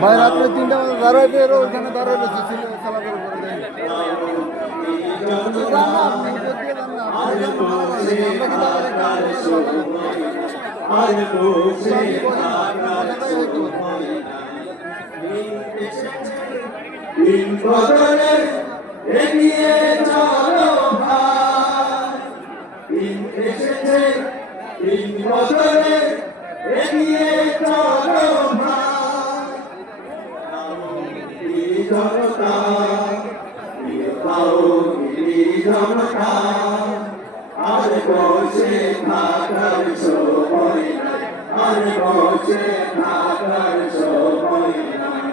ভাই রাত্রে 3টা বাজে দাঁড়ায় বেরো ওখানে দাঁড়ায় বেশি ছিল খেলা করে পরে এগিয়ে চলো ভাই এসেছে বছরে এগিয়ে চলো ভাই জনতা জনতা আর বসে থাকার সময় নাই আর বসে থাকার সময় নাই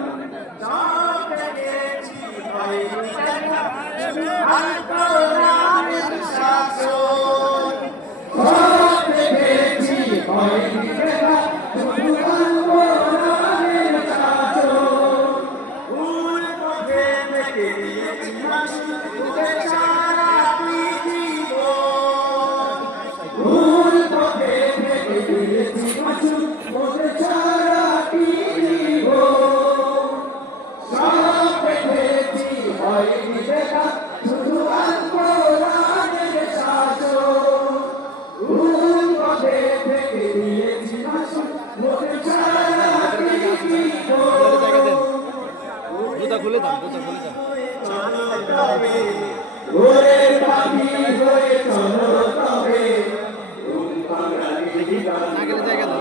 জুতা খুলে দাও জুতা খুলে দাও ওরে পাখি হয়ে চলো তবে না গেলে জায়গা দাও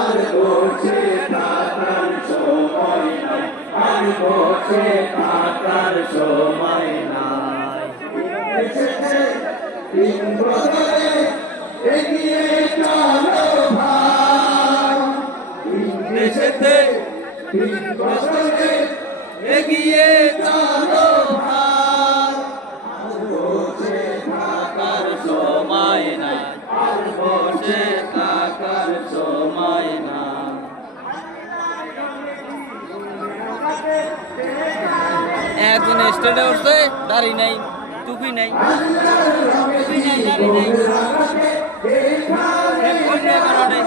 আর বসে থাকার সময় নাই আর বসে থাকার সময় নাই এসেছে 3 বছরে এগিয়ে চলো ভাই এসেছে 3 বছরে এগিয়ে চলো ভাই আর বসে থাকার সময় নাই আর বসে থাকার সময় নাই একজন স্টেডে উঠছে দাড়ি নাই টুপি নাই টুপি নাই দাড়ি নাই